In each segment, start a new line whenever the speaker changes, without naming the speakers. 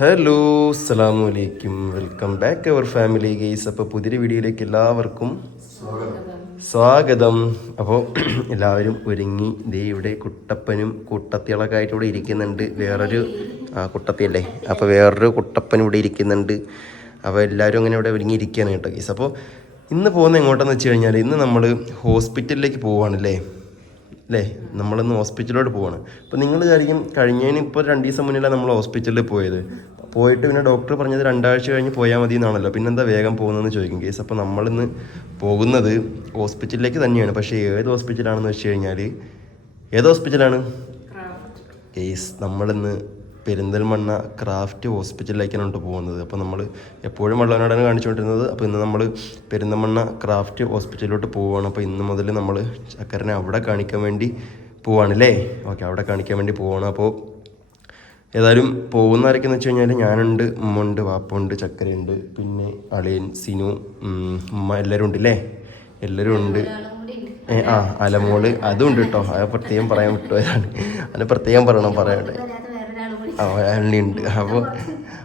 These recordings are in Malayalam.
ഹലോ അസ്സലാമു അലൈക്കും welcome back our family guys അപ്പോൾ പുതിയ വീഡിയോയിലേക്ക് എല്ലാവർക്കും സ്വാഗതം. അപ്പോൾ എല്ലാവരും ഒരുങ്ങി ദേ ഇവിടെ കുട്ടപ്പനും കുട്ടത്തികളൊക്കെ ആയിട്ട് ഇവിടെ ഇരിക്കുന്നുണ്ട്. വേറൊരു ആ കുട്ടത്തിയല്ലേ? അപ്പോൾ വേറൊരു കുട്ടപ്പൻ ഇവിടെ ഇരിക്കുന്നുണ്ട്. അപ്പോൾ എല്ലാവരും അങ്ങനെ ഇവിടെ ഒരുങ്ങി ഇരിക്കുകയാണ് കേട്ടോ ഗെയ്സ് അപ്പോൾ ഇന്ന് പോകുന്ന എങ്ങോട്ടെന്ന് വെച്ച് കഴിഞ്ഞാൽ ഇന്ന് നമ്മൾ ഹോസ്പിറ്റലിലേക്ക് പോവാണല്ലേ അല്ലേ നമ്മളിന്ന് ഹോസ്പിറ്റലിലോട്ട് പോവാണ്. അപ്പോൾ നിങ്ങൾ വിചാരിക്കും കഴിഞ്ഞതിന് ഇപ്പോൾ രണ്ട് ദിവസം മുന്നിലാണ് നമ്മൾ ഹോസ്പിറ്റലിൽ പോയത്. പോയിട്ട് പിന്നെ ഡോക്ടർ പറഞ്ഞത് രണ്ടാഴ്ച കഴിഞ്ഞ് പോയാൽ മതി എന്നാണല്ലോ പിന്നെന്താ വേഗം പോകുന്നതെന്ന് ചോദിക്കും. കേസ് അപ്പോൾ നമ്മളിന്ന് പോകുന്നത് ഹോസ്പിറ്റലിലേക്ക് തന്നെയാണ്. പക്ഷേ ഏത് ഹോസ്പിറ്റലാണെന്ന് വെച്ച് കഴിഞ്ഞാൽ ഏത് ഹോസ്പിറ്റലാണ്? കേസ് നമ്മളിന്ന് പെരിന്തൽമണ്ണ ക്രാഫ്റ്റ് ഹോസ്പിറ്റലിലേക്കാണ് കേട്ടോ പോകുന്നത്. അപ്പോൾ നമ്മൾ എപ്പോഴും വെള്ളവനാടാണ് കാണിച്ചുകൊണ്ടിരുന്നത്. അപ്പോൾ ഇന്ന് നമ്മൾ പെരിന്തൽമണ്ണ ക്രാഫ്റ്റ് ഹോസ്പിറ്റലിലോട്ട് പോവുകയാണ് അപ്പോൾ ഇന്ന് മുതൽ നമ്മൾ ചക്കരനെ അവിടെ കാണിക്കാൻ വേണ്ടി പോവാണ് അല്ലേ ഓക്കെ അവിടെ കാണിക്കാൻ വേണ്ടി പോവാണ്. അപ്പോൾ ഏതായാലും പോകുന്ന ആരൊക്കെയെന്ന് വെച്ച് കഴിഞ്ഞാൽ ഞാനുണ്ട് ഉമ്മ ഉണ്ട് വാപ്പുണ്ട് ചക്കരയുണ്ട് പിന്നെ അളിയൻ സിനു ഉമ്മ എല്ലാവരും ഉണ്ട് അല്ലേ എല്ലാവരും ഉണ്ട്. ആ അലമോൾ അതും ഉണ്ട് കേട്ടോ അത് പ്രത്യേകം പറയാൻ വിട്ടുപോയതാണ് അത് പ്രത്യേകം പറയണം പറയട്ടെ ആ ഉണ്ട്. അപ്പോൾ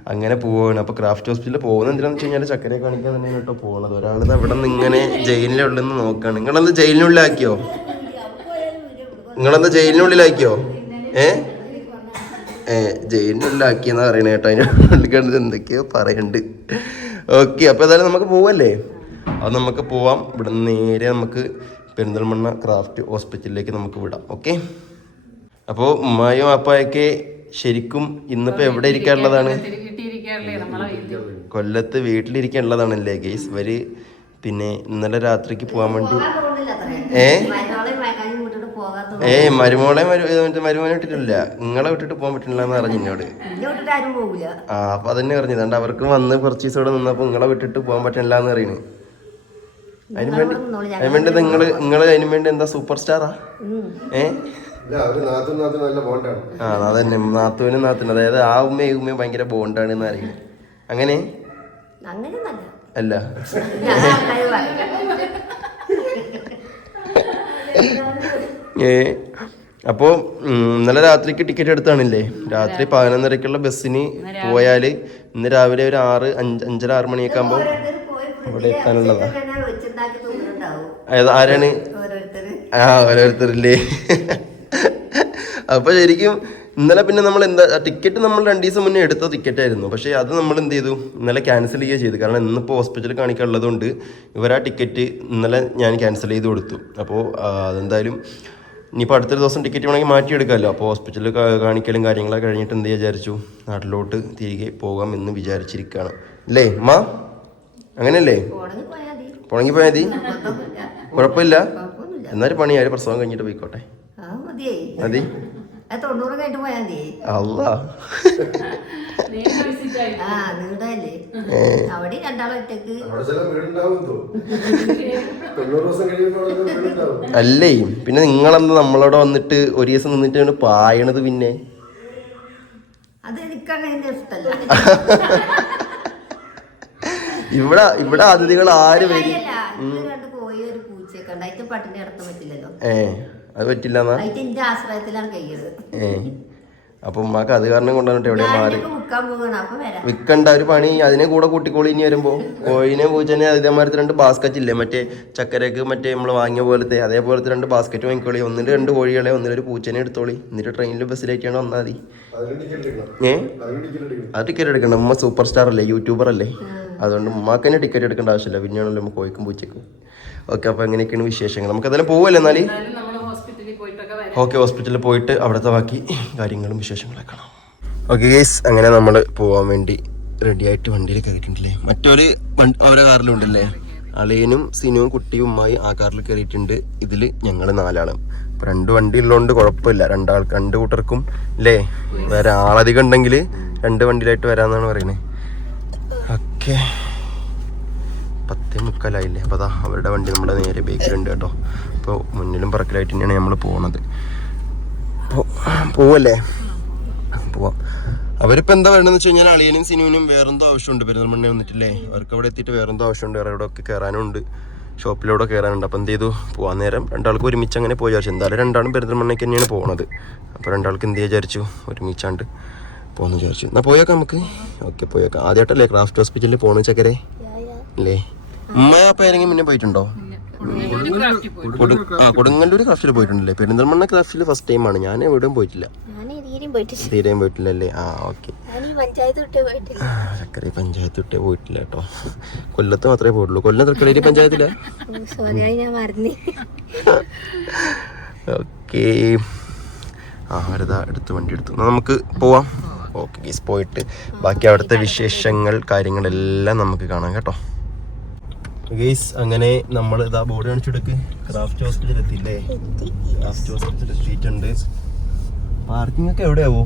അങ്ങനെ പോവാണ്. അപ്പോൾ ക്രാഫ്റ്റ് ഹോസ്പിറ്റലിൽ പോകുന്നത് എന്തിനാന്ന് വെച്ച് കഴിഞ്ഞാൽ ചക്കരയെ കാണിക്കാൻ തന്നെയാണ് കേട്ടോ പോകുന്നത് ഒരാൾ അവിടെ നിന്ന് ഇങ്ങനെ ജയിലിനുള്ളിൽ നിന്ന് നോക്കുകയാണ് നിങ്ങളെന്ത് ജയിലിനുള്ളിലാക്കിയോ? നിങ്ങളെന്താ ജയിലിനുള്ളിലാക്കിയോ? ഏ? ഏ ജയിലിനുള്ളിലാക്കിയെന്നാ പറയണേ കേട്ടോ. അതിന്റെ ഉള്ളിൽ കണ്ടത് എന്തൊക്കെയോ പറയുന്നുണ്ട് ഓക്കെ അപ്പോൾ ഏതായാലും നമുക്ക് പോവല്ലേ? അത് നമുക്ക് പോവാം. ഇവിടെ നേരെ നമുക്ക് പെരിന്തൽമണ്ണ ക്രാഫ്റ്റ് ഹോസ്പിറ്റലിലേക്ക് നമുക്ക് വിടാം. ഓക്കെ? അപ്പോൾ ഉമ്മായും അപ്പായൊക്കെ ശരിക്കും ഇന്നിപ്പോ എവിടെ ഇരിക്കാനുള്ളതാണ്?
കൊല്ലത്ത് നമ്മളെ വീട്ടിൽ?
കൊല്ലത്ത് വീട്ടിലിരിക്കാനുള്ളതാണല്ലേ ഗെയ്സ്? ഇവർ പിന്നെ ഇന്നലെ രാത്രിക്ക് പോകാൻ വേണ്ടി ഏ ഏ? മരുമോളെ മരുമോനെ വിട്ടിട്ടില്ല. നിങ്ങളെ വിട്ടിട്ട് പോകാൻ പറ്റില്ല എന്ന് പറഞ്ഞു എന്നോട് ആ അപ്പൊ അതന്നെ പറഞ്ഞു അതുകൊണ്ട് അവർക്ക് വന്ന് കുറച്ച് ദിവസം ഇവിടെ നിന്നപ്പോ നിങ്ങളെ വിട്ടിട്ട് പോകാൻ പറ്റില്ല എന്ന് പറയുന്നു അതിനു വേണ്ടി അതിനു വേണ്ടി നിങ്ങൾ നിങ്ങൾ അതിനു വേണ്ടി എന്താ സൂപ്പർ സ്റ്റാറാ? ഏ? ആ അതന്നെ. നാത്തുവിനും നാത്തുനും. അതായത് ആ ഉമ്മയും ഈ ഉമ്മയും ഭയങ്കര ബോണ്ടാണ് എന്ന് അങ്ങനെ? അല്ല. ഏ അപ്പോൾ ഇന്നലെ രാത്രിക്ക് ടിക്കറ്റ് എടുത്താണില്ലേ? രാത്രി പതിനൊന്നരക്കുള്ള ബസ്സിന് പോയാൽ ഇന്ന് രാവിലെ ഒരു ആറ് അഞ്ച് അഞ്ചര ആറ് മണിയൊക്കെ ആകുമ്പോൾ അവിടെ എത്താനുള്ളതാ. അതായത് ആരാണ്? ആ ഓരോരുത്തരില്ലേ? അപ്പോൾ ശരിക്കും ഇന്നലെ പിന്നെ നമ്മൾ എന്താ ടിക്കറ്റ് നമ്മൾ രണ്ട് ദിവസം മുന്നേ എടുത്ത ടിക്കറ്റ് ആയിരുന്നു. പക്ഷേ അത് നമ്മൾ എന്ത് ചെയ്തു? ഇന്നലെ ക്യാൻസൽ ചെയ്യുക ചെയ്തു. കാരണം ഇന്നിപ്പോൾ ഹോസ്പിറ്റലിൽ കാണിക്കാനുള്ളതുകൊണ്ട് ഇവർ ആ ടിക്കറ്റ് ഇന്നലെ ഞാൻ ക്യാൻസൽ ചെയ്ത് കൊടുത്തു. അപ്പോൾ അതെന്തായാലും ഇനിയിപ്പോൾ അടുത്തൊരു ദിവസം ടിക്കറ്റ് വേണമെങ്കിൽ മാറ്റിയെടുക്കാമല്ലോ. അപ്പോൾ ഹോസ്പിറ്റലിൽ കാണിക്കലും കാര്യങ്ങളൊക്കെ കഴിഞ്ഞിട്ട് എന്ത് വിചാരിച്ചു? നാട്ടിലോട്ട് തിരികെ പോകാം എന്ന് വിചാരിച്ചിരിക്കുകയാണ് അല്ലേ അമ്മ അങ്ങനെയല്ലേ?
പോണെങ്കിൽ പോയാൽ മതി.
കുഴപ്പമില്ല. എന്നാലും പണി ആര് പ്രസവം കഴിഞ്ഞിട്ട് പോയിക്കോട്ടെ. മതി.
തൊണ്ണൂറ് കഴിഞ്ഞിട്ട് പോയാൽ മതി.
അല്ലാ
ആ അവിടെ രണ്ടാളും
ഒറ്റയ്ക്ക്.
അല്ലേ? പിന്നെ നിങ്ങളന്ന് നമ്മളവിടെ വന്നിട്ട് ഒരു ദിവസം നിന്നിട്ട് പായണത് പിന്നെ?
അത് എനിക്കങ്ങനെ ഇഷ്ടമല്ല
ഇവിടെ ഇവിടെ അതിഥികൾ ആര് വരും? ഏ. അത് പറ്റില്ല അപ്പൊ ഉമ്മാക്ക് അത് കാരണം കൊണ്ടുവന്നിട്ട് എവിടെ മാറി? വിൽക്കണ്ട ഒരു പണി. അതിനെ കൂടെ കൂട്ടിക്കോളി ഇനി വരുമ്പോ. കോഴിനെ പൂച്ചനെ അതേമാതിരത്തെ രണ്ട് ബാസ്ക്കറ്റ് ഇല്ലേ? മറ്റേ ചക്കരക്ക് മറ്റേ നമ്മൾ വാങ്ങിയ പോലത്തെ. അതേപോലത്തെ രണ്ട് ബാസ്ക്കറ്റ് വാങ്ങിക്കോളി. ഒന്നിൽ രണ്ട് കോഴികളെ ഒന്നിലൊരു പൂച്ചനെ എടുത്തോളി. എന്നിട്ട് ട്രെയിനിൽ ബസ്സിലേക്കാണ് വന്നാൽ മതി
എടുക്കണം
ഏ
ടിക്കറ്റ് എടുക്കണം
അത് ടിക്കറ്റ് എടുക്കണ്ട. ഉമ്മ സൂപ്പർ സ്റ്റാർ അല്ലേ? യൂട്യൂബർ അല്ലേ? അതുകൊണ്ട് ഉമ്മാക്ക് തന്നെ ടിക്കറ്റ് എടുക്കേണ്ട ആവശ്യമില്ല. പിന്നെയാണല്ലോ നമ്മൾ കോഴിക്കും പൂച്ചയ്ക്കും ഓക്കെ അപ്പൊ അങ്ങനെയൊക്കെയാണ് വിശേഷങ്ങൾ? നമുക്ക് അതെല്ലാം പോവല്ലേ എന്നാൽ
എന്തായാലും നമ്മൾ ഹോസ്പിറ്റലിൽ പോയിട്ടൊക്കെ വരാം
ഓക്കെ ഹോസ്പിറ്റലിൽ പോയിട്ട് അവിടുത്തെ ബാക്കി കാര്യങ്ങളും വിശേഷങ്ങളൊക്കെ കാണാം. ഓക്കെ ഗേസ് അങ്ങനെ നമ്മൾ പോകാൻ വേണ്ടി റെഡി ആയിട്ട് വണ്ടിയിൽ കയറിയിട്ടുണ്ടല്ലേ? മറ്റൊരു അവരെ കാറിലുണ്ടല്ലേ അളിയനും സിനുവും കുട്ടിയും ഉമ്മായി ആ കാറിൽ കയറിയിട്ടുണ്ട്. ഇതിൽ ഞങ്ങൾ നാലാണ് അപ്പം രണ്ട് വണ്ടി ഉള്ളതുകൊണ്ട് കുഴപ്പമില്ല. രണ്ടാൾ രണ്ട് കൂട്ടർക്കും അല്ലേ വേറെ ആളധികം ഉണ്ടെങ്കിൽ രണ്ട് വണ്ടിയിലായിട്ട് വരാമെന്നാണ് പറയുന്നത് ഓക്കെ. പത്തേ മുക്കാലായില്ലേ? അപ്പോൾ അതാ അവരുടെ വണ്ടി നമ്മുടെ നേരെ ബേക്കിലുണ്ട് കേട്ടോ. അപ്പോൾ മുന്നിലും പറക്കലായിട്ട് തന്നെയാണ് നമ്മൾ പോകുന്നത് പോവല്ലേ? പോവാം. അവരിപ്പോൾ എന്താ വേണ്ടതെന്ന് വെച്ച് കഴിഞ്ഞാൽ അളിയനും സിനുവിനും വേറെന്തോ ആവശ്യമുണ്ട്. പെരുന്തൽമണ്ണ വന്നിട്ടില്ലേ? അവർക്ക് അവിടെ എത്തിയിട്ട് വേറെന്തോ ആവശ്യമുണ്ട്. വേറെ അവിടെ ഒക്കെ കയറാനുണ്ട് ഷോപ്പിലൂടെ കയറാനുണ്ട് അപ്പോൾ എന്ത് ചെയ്തു പോകാൻ നേരം രണ്ടാൾക്ക് ഒരുമിച്ച് അങ്ങനെ പോയി. വിചാരിച്ചു എന്തായാലും രണ്ടാളും പെരുന്തൽമണ്ണയ്ക്ക് തന്നെയാണ് പോകുന്നത് അപ്പോൾ രണ്ടാൾക്ക് എന്ത് വിചാരിച്ചു? ഒരുമിച്ചാണ്ട് പോകുന്നു വിചാരിച്ചു. എന്നാൽ പോയേക്കാം നമുക്ക്. ഓക്കെ പോയേക്കാം. ആദ്യമായിട്ടല്ലേ ക്രാഫ്റ്റ് ഹോസ്പിറ്റലിൽ പോകണമെന്ന് ചക്കരെ? അല്ലേ ഉമ്മ അപ്പം ഏതെങ്കിലും മുന്നേ പോയിട്ടുണ്ടോ? കൊടുങ്ങല്ലൂർ ക്രാഫ്റ്റിൽ പോയിട്ടുണ്ടല്ലേ പെരിന്തൽമണ്ണ ക്രാഫ്റ്റിൽ ഫസ്റ്റ് ടൈം ആണ്. ഞാൻ എവിടെയും പോയിട്ടില്ല.
ഞാൻ തീരെയും പോയിട്ടില്ല.
അല്ലേ? പോയിട്ടില്ലല്ലേ ആ ഓക്കെ
ഞാൻ ഈ പഞ്ചായത്ത് വിട്ടേ പോയിട്ടില്ല.
കേട്ടോ. കൊല്ലത്ത് മാത്രമേ പോയിട്ടുള്ളൂ. കൊല്ലം തൃക്കടേരി പഞ്ചായത്തില?
സോറി ആയി ഞാൻ മറന്നേ.
ഓക്കെ ആ വരുതാ എടുത്ത് വണ്ടി എടുത്തു. നമുക്ക് പോവാം. ഓക്കെ ഗീസ് പോയിട്ട്. ബാക്കി അവിടുത്തെ വിശേഷങ്ങൾ കാര്യങ്ങളെല്ലാം നമുക്ക് കാണാം കേട്ടോ. ഗീസ് അങ്ങനെ നമ്മൾ ഇതാ ബോർഡ് കാണിച്ചെടുക്ക്. ക്രാഫ്റ്റ് ഹോസ്പിറ്റൽ എത്തിയില്ലേ ക്രാഫ്റ്റ് ഹോസ്പിറ്റൽ എത്തിയിട്ടുണ്ട്. പാർക്കിംഗ് ഒക്കെ എവിടെയാവോ?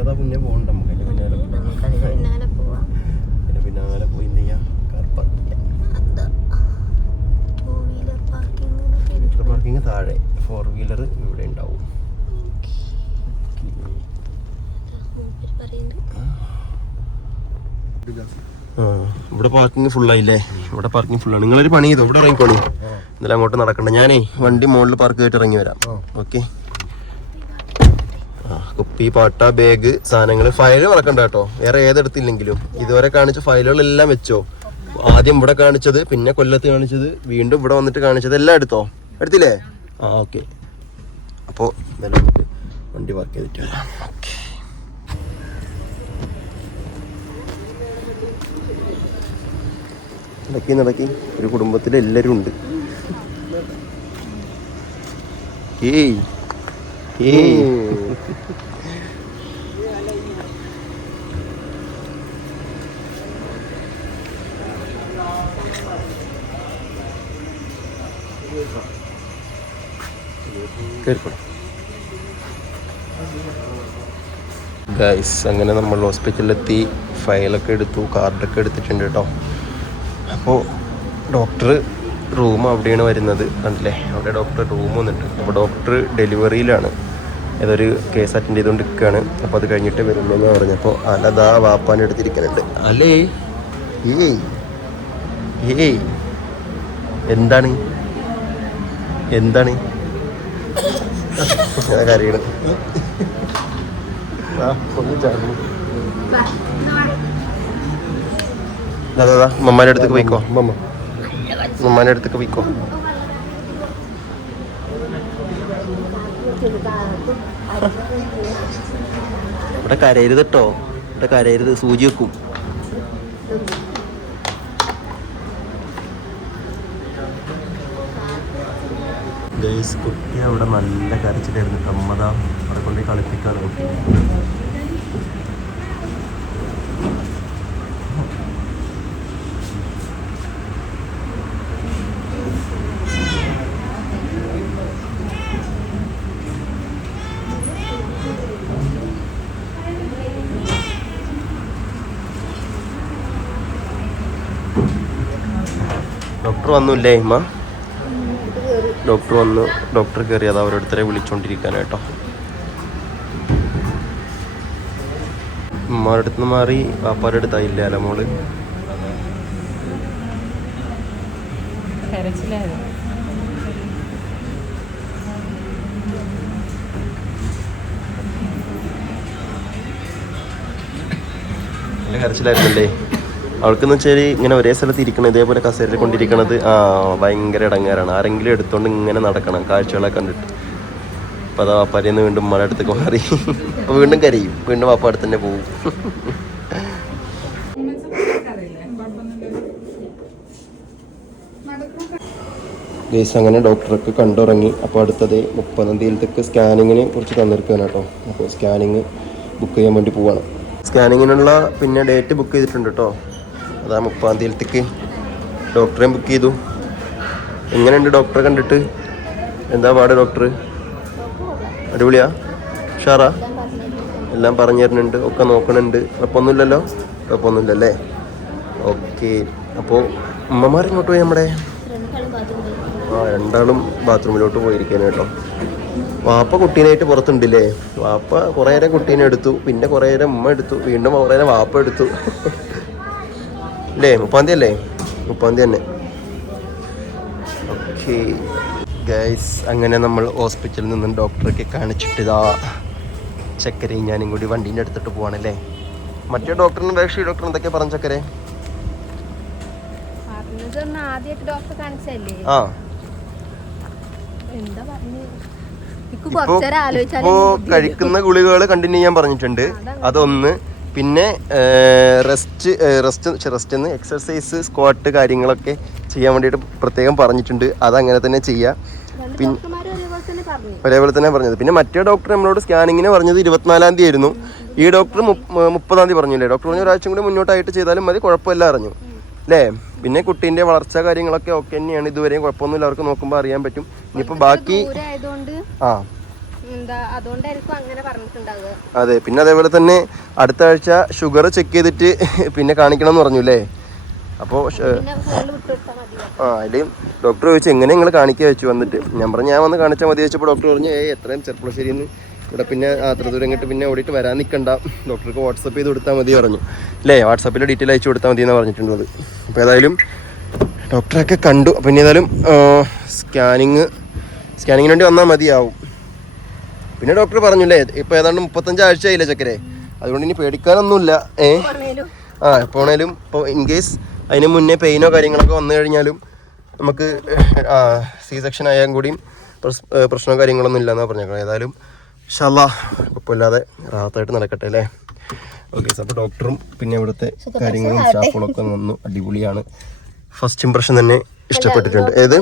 അതാ പിന്നെ പോകണ്ട? നമുക്ക് അതിന്റെ പിന്നാലെ.
നമുക്കതിന് പിന്നാലെ
പോയി എന്ത് ചെയ്യാം? കാർ
പാർക്കിംഗ്
പാർക്കിംഗ് താഴെ. ഫോർ വീലർ ഇവിടെ ഉണ്ടാവും.
പറയുന്നുണ്ട്
ആ, ഇവിടെ പാർക്കിംഗ് ഫുള്ളായില്ലേ ഇവിടെ പാർക്കിംഗ് ഫുള്ളാണ് നിങ്ങളൊരു പണി ചെയ്തു? ഇവിടെ ഇറങ്ങിക്കോളൂ. ഇന്നലെ അങ്ങോട്ട് നടക്കണ്ട. ഞാനേ വണ്ടി മുകളിൽ പാർക്ക് ചെയ്തിട്ട് ഇറങ്ങി വരാം. ഓക്കെ കുപ്പി പാട്ട ബാഗ് സാധനങ്ങൾ ഫയൽ മറക്കണ്ട കേട്ടോ. വേറെ ഏതെടുത്തില്ലെങ്കിലും. ഇതുവരെ കാണിച്ച ഫയലുകളെല്ലാം വെച്ചോ? ആദ്യം ഇവിടെ കാണിച്ചത് പിന്നെ കൊല്ലത്ത് കാണിച്ചത് വീണ്ടും ഇവിടെ വന്നിട്ട് കാണിച്ചത് എല്ലാം എടുത്തോ? എടുത്തില്ലേ? ആ ഓക്കെ അപ്പോൾ വണ്ടി പാർക്ക് ചെയ്തിട്ട് വരാം. ഓക്കെ നടക്കി നടക്കി ഒരു കുടുംബത്തിൽ എല്ലാവരും ഉണ്ട്. ഏയ്. ഏയ്. ഗൈസ് അങ്ങനെ നമ്മൾ ഹോസ്പിറ്റലിലെത്തി. ഫയലൊക്കെ എടുത്തു കാർഡൊക്കെ എടുത്തിട്ടുണ്ട് കേട്ടോ. അപ്പോൾ ഡോക്ടർ റൂം അവിടെയാണ് വരുന്നത്. കണ്ടില്ലേ? അവിടെ ഡോക്ടർ റൂം വന്നിട്ട്. അപ്പോൾ ഡോക്ടർ ഡെലിവറിയിലാണ്. ഏതൊരു കേസ് അറ്റൻഡ് ചെയ്തുകൊണ്ട് നിൽക്കുകയാണ് അപ്പോൾ അത് കഴിഞ്ഞിട്ട് വരുള്ളൂ എന്ന് പറഞ്ഞപ്പോൾ അലതാ വാപ്പാൻ എടുത്തിരിക്കുന്നുണ്ട് അല്ലേ ഏയ്. ഏയ്. എന്താണ്? എന്താണ്? ഞാൻ കരയണം. ആ, ഒന്ന് ചാടുന്നു. അതാ മമ്മാന്റെ അടുത്തേക്ക് പോയിക്കോ. മമ്മ. മമ്മാന്റെ അടുത്തേക്ക് പോയിക്കോ. ഇവിടെ കരയരുത് കേട്ടോ ഇവിടെ കരയരുത് സൂചി വെക്കും. ഗൈസ് കുട്ടി അവിടെ നല്ല കരച്ചിലായിരുന്നു. കമ്മതാ അവിടെ കൊണ്ടുപോയി കളിപ്പിക്കാറ് കുട്ടി. ഡോക്ടർ വന്നില്ലേ ഇമ്മ ഡോക്ടർ വന്നു. ഡോക്ടർ കയറി അത് ഓരോരുത്തരെ വിളിച്ചോണ്ടിരിക്കാനായിട്ടോ. ഉമ്മാരുടെ അടുത്ത് നിന്ന് മാറി പാപ്പാരുടെ അടുത്തായില്ലേ അല്ല മോൾ?
കരച്ചിലായിരുന്നു.
നല്ല കരച്ചിലായിരുന്നല്ലേ? അവൾക്കെന്ന് വെച്ചാൽ ഇങ്ങനെ ഒരേ സ്ഥലത്ത് ഇരിക്കണം ഇതേപോലെ കസേരയിൽ കൊണ്ടിരിക്കണത് ആ ഭയങ്കര ഇടങ്ങാറാണ്. ആരെങ്കിലും എടുത്തോണ്ട് ഇങ്ങനെ നടക്കണം കാഴ്ചകളൊക്കെ കണ്ടിട്ട്. അപ്പൊ അതാ വാപ്പാരിന്ന് വീണ്ടും മഴ അടുത്തേക്ക് മാറി. അപ്പോൾ വീണ്ടും കരയും. വീണ്ടും വാപ്പ അടുത്ത് തന്നെ പോകും ഗേസ് അങ്ങനെ ഡോക്ടറൊക്കെ കണ്ടുറങ്ങി. അപ്പോൾ അടുത്തത് മുപ്പതാം തീയതിയിലത്തേക്ക് സ്കാനിങ്ങിനെ കുറിച്ച് തന്നിരിക്കുകയാണ് കേട്ടോ. അപ്പോൾ സ്കാനിങ് ബുക്ക് ചെയ്യാൻ വേണ്ടി പോവാണ്. സ്കാനിങ്ങിനുള്ള പിന്നെ ഡേറ്റ് ബുക്ക് ചെയ്തിട്ടുണ്ട് കേട്ടോ. അതാ മുപ്പാം തീയതിക്ക് ഡോക്ടറെയും ബുക്ക് ചെയ്തു. എങ്ങനെയുണ്ട് ഡോക്ടറെ കണ്ടിട്ട്? എന്താ പാട് ഡോക്ടർ അടിപൊളിയാ? ഉഷാറാ? എല്ലാം പറഞ്ഞു തരുന്നുണ്ട് ഒക്കെ നോക്കണുണ്ട്. കുഴപ്പമൊന്നുമില്ലല്ലോ? കുഴപ്പമൊന്നുമില്ലല്ലേ? ഓക്കെ. അപ്പോൾ ഉമ്മമാരിങ്ങോട്ട് പോയി നമ്മുടെ? ആ രണ്ടാളും ബാത്റൂമിലോട്ട് പോയിരിക്കാണ് കേട്ടോ. വാപ്പ കുട്ടീനായിട്ട് പുറത്തുണ്ടല്ലേ? വാപ്പ കുറേ നേരം കുട്ടീനെ എടുത്തു പിന്നെ കുറേ നേരം ഉമ്മ എടുത്തു വീണ്ടും കുറേ നേരം വാപ്പ എടുത്തു. അല്ലേ? മുപ്പാം തീയതി അല്ലേ? മുപ്പാം തീയതി തന്നെ. ഓക്കെ. ഗൈസ് അങ്ങനെ നമ്മൾ ഹോസ്പിറ്റലിൽ നിന്നും ഡോക്ടറൊക്കെ കാണിച്ചിട്ടിതാ. ചക്കരയും ഞാനും കൂടി വണ്ടീന്റെ അടുത്തിട്ട് പോവാണല്ലേ? മറ്റേ ഡോക്ടറിന് വേഷി ഡോക്ടർ എന്തൊക്കെ പറഞ്ഞു ചക്കരെ? ആ. ഇപ്പോ. കഴിക്കുന്ന ഗുളികകൾ കണ്ടിന്യൂ ചെയ്യാൻ പറഞ്ഞിട്ടുണ്ട്. അതൊന്ന് പിന്നെ റെസ്റ്റ് റെസ്റ്റ് റെസ്റ്റ് എന്ന് എക്സർസൈസ് സ്ക്വാട്ട് കാര്യങ്ങളൊക്കെ ചെയ്യാൻ വേണ്ടിയിട്ട് പ്രത്യേകം പറഞ്ഞിട്ടുണ്ട്. അതങ്ങനെ തന്നെ ചെയ്യുക പിന്നെ
ഒരേപോലെ തന്നെ
പറഞ്ഞത്. പിന്നെ മറ്റേ ഡോക്ടർ നമ്മളോട് സ്കാനിങ്ങിന് പറഞ്ഞത് ഇരുപത്തിനാലാം തീയതി ആയിരുന്നു. ഈ ഡോക്ടർ മുപ്പ- മുപ്പതാം തീയതി പറഞ്ഞില്ലേ? ഡോക്ടർ പറഞ്ഞു ഒരാഴ്ച കൂടി മുന്നോട്ടായിട്ട് ചെയ്താലും മതി കുഴപ്പമില്ല അറിഞ്ഞു അല്ലേ പിന്നെ കുട്ടീന്റെ വളർച്ച കാര്യങ്ങളൊക്കെ ഓക്കെ തന്നെയാണ്. ഇതുവരെയും കുഴപ്പമൊന്നുമില്ല അവർക്ക് നോക്കുമ്പോൾ അറിയാൻ പറ്റും. ഇനിയിപ്പോൾ ബാക്കി ആ.
എന്താ അതുകൊണ്ടായിരിക്കും അങ്ങനെ പറഞ്ഞിട്ടുണ്ടാവുക.
അതെ പിന്നെ അതേപോലെ തന്നെ അടുത്ത ആഴ്ച ഷുഗർ ചെക്ക് ചെയ്തിട്ട് പിന്നെ കാണിക്കണം എന്ന് പറഞ്ഞു അല്ലേ അപ്പോൾ ആ അതിൽ ഡോക്ടർ ചോദിച്ചു എങ്ങനെ നിങ്ങൾ കാണിക്കുക വെച്ചു വന്നിട്ട്. ഞാൻ പറഞ്ഞു ഞാൻ വന്ന് കാണിച്ചാൽ മതി. വെച്ചപ്പോൾ ഡോക്ടർ പറഞ്ഞു ഏ എത്രയും ചെറുപ്പശ്ശേരി ഇവിടെ പിന്നെ അത്ര ദൂരം ഇങ്ങോട്ട് പിന്നെ ഓടിയിട്ട് വരാൻ നിൽക്കണ്ട ഡോക്ടർക്ക് വാട്സപ്പ് ചെയ്ത് കൊടുത്താൽ മതി പറഞ്ഞു. അല്ലേ വാട്സപ്പിൽ ഡീറ്റെയിൽ അയച്ചു കൊടുത്താൽ മതി എന്ന് പറഞ്ഞിട്ടുള്ളത്. അപ്പോൾ ഏതായാലും ഡോക്ടറൊക്കെ കണ്ടു. പിന്നെ ഏതായാലും സ്കാനിങ് സ്കാനിങ്ങിന് വേണ്ടി വന്നാൽ മതിയാവും. പിന്നെ ഡോക്ടർ പറഞ്ഞില്ലേ ഇപ്പൊ ഏതാണ്ട് മുപ്പത്തഞ്ച് ആഴ്ചയായില്ലേ ചക്കരെ? അതുകൊണ്ട് ഇനി പേടിക്കാനൊന്നുമില്ല. ഏ? ആ പോണേലും ഇപ്പോൾ ഇൻ കേസ് അതിന് മുന്നേ പെയിനോ കാര്യങ്ങളൊക്കെ വന്നു കഴിഞ്ഞാലും നമുക്ക് ആ സി സെക്ഷൻ ആയാൽ കൂടിയും പ്രശ്നമോ കാര്യങ്ങളൊന്നും ഇല്ലെന്നാണ് പറഞ്ഞേക്കണം. ഏതായാലും ഷല്ല കുഴപ്പമില്ലാതെ റാഹത്തായിട്ട് നടക്കട്ടെ അല്ലേ? ഓക്കെ അപ്പോൾ ഡോക്ടറും പിന്നെ ഇവിടുത്തെ കാര്യങ്ങളും സ്റ്റാഫുകളൊക്കെ വന്നു അടിപൊളിയാണ്. ഫസ്റ്റ് ഇമ്പ്രഷൻ തന്നെ ഇഷ്ടപ്പെട്ടിട്ടുണ്ട്. ഏത്?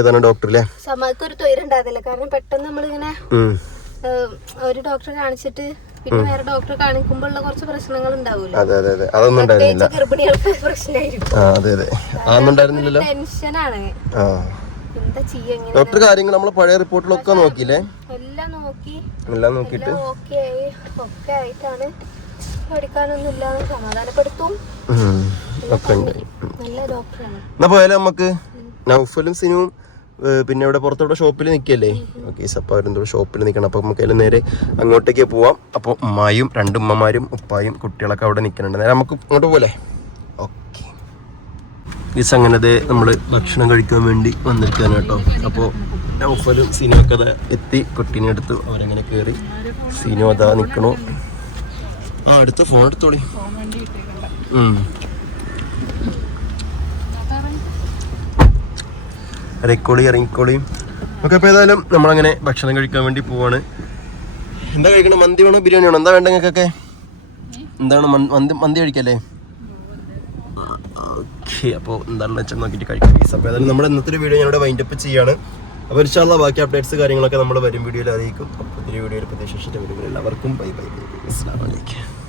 ഏതാണ് ഡോക്ടർ അല്ലേ
സമയത്ത് ഒരു തൊയിലുണ്ടാകത്തില്ല കാരണം പെട്ടെന്ന് നമ്മളിങ്ങനെ ഒരു ഡോക്ടറെ കാണിച്ചിട്ട് പിന്നെ വേറെ ഡോക്ടറെ കാണിക്കുമ്പോഴുള്ള കുറച്ച് പ്രശ്നങ്ങൾ ഉണ്ടാവില്ല
അതെ അതെ അതെ. അതൊന്നും ഉണ്ടായിരുന്നില്ല.
ഗർഭിണികൾക്ക് പ്രശ്നമായിരിക്കും
ആ അതെ അതെ. അതൊന്നും ഉണ്ടായിരുന്നില്ലല്ലോ?
ടെൻഷനാണ്. എന്താ ചെയ്യാ എങ്ങനെ
ഡോക്ടർ കാര്യങ്ങൾ നമ്മൾ പഴയ റിപ്പോർട്ടിലൊക്കെ നോക്കിയില്ലേ?
എല്ലാം നോക്കി.
എല്ലാം നോക്കിയിട്ട്?
ഓക്കെ ഒക്കെ ആയിട്ടാണ്. സമാധാനപ്പെടുത്തും.
ഒക്കെ
നല്ല ഡോക്ടറാണ്.
എന്നാ പോയാലും നമുക്ക് നൗഫലും സിനുവും പിന്നെ ഇവിടെ പുറത്തോടെ ഷോപ്പിൽ നിൽക്കല്ലേ ഓക്കെ സപ്പ അവരെന്തോ ഷോപ്പിൽ നിൽക്കണം അപ്പോൾ നമുക്ക് അതിൽ നേരെ അങ്ങോട്ടേക്ക് പോവാം. അപ്പോൾ ഉമ്മായും രണ്ട് ഉമ്മമാരും ഉപ്പായും കുട്ടികളൊക്കെ അവിടെ നിൽക്കുന്നുണ്ട് നേരെ നമുക്ക് അങ്ങോട്ട് പോലെ ഓക്കെ ഈ അങ്ങനത്തെ നമ്മൾ ഭക്ഷണം കഴിക്കാൻ വേണ്ടി വന്നിരിക്കുകയാണ് കേട്ടോ. അപ്പോൾ നൗഫലും സിനുവൊക്കെ അത് എത്തി കുട്ടീനെ എടുത്തു അവരങ്ങനെ കയറി സിനിമ അതാ നിൽക്കണോ ആ അടുത്ത ഫോൺ എടുത്തോളി. ഉം. ഇറങ്ങിക്കോളി. ഒക്കെ അപ്പോൾ ഏതായാലും നമ്മളങ്ങനെ ഭക്ഷണം കഴിക്കാൻ വേണ്ടി പോവാണ്. എന്താ കഴിക്കണം? മന്തി വേണോ ബിരിയാണി വേണോ? എന്താ വേണ്ട നിങ്ങൾക്കൊക്കെ? എന്താണ് മന്തി മന്തി കഴിക്കല്ലേ? ഓക്കെ അപ്പോൾ എന്താണെന്ന് വെച്ചാൽ നോക്കിയിട്ട് കഴിക്കാം. പ്ലീസ് അപ്പോൾ ഏതായാലും നമ്മുടെ ഇന്നത്തെ വീഡിയോ ഞാനിവിടെ വൈൻഡ് അപ്പ് ചെയ്യാണ്. അപ്പോൾ ഇൻഷാല്ല ബാക്കി അപ്ഡേറ്റ്സ് കാര്യങ്ങളൊക്കെ നമ്മൾ വരും വീഡിയോയിൽ അറിയിക്കും. അപ്പോൾ പുതിയ വീഡിയോയിൽ പ്രതീക്ഷിച്ചിട്ട് വരും എല്ലാവർക്കും ബൈ ബൈ ബൈ അസ്സാം വലൈക്കും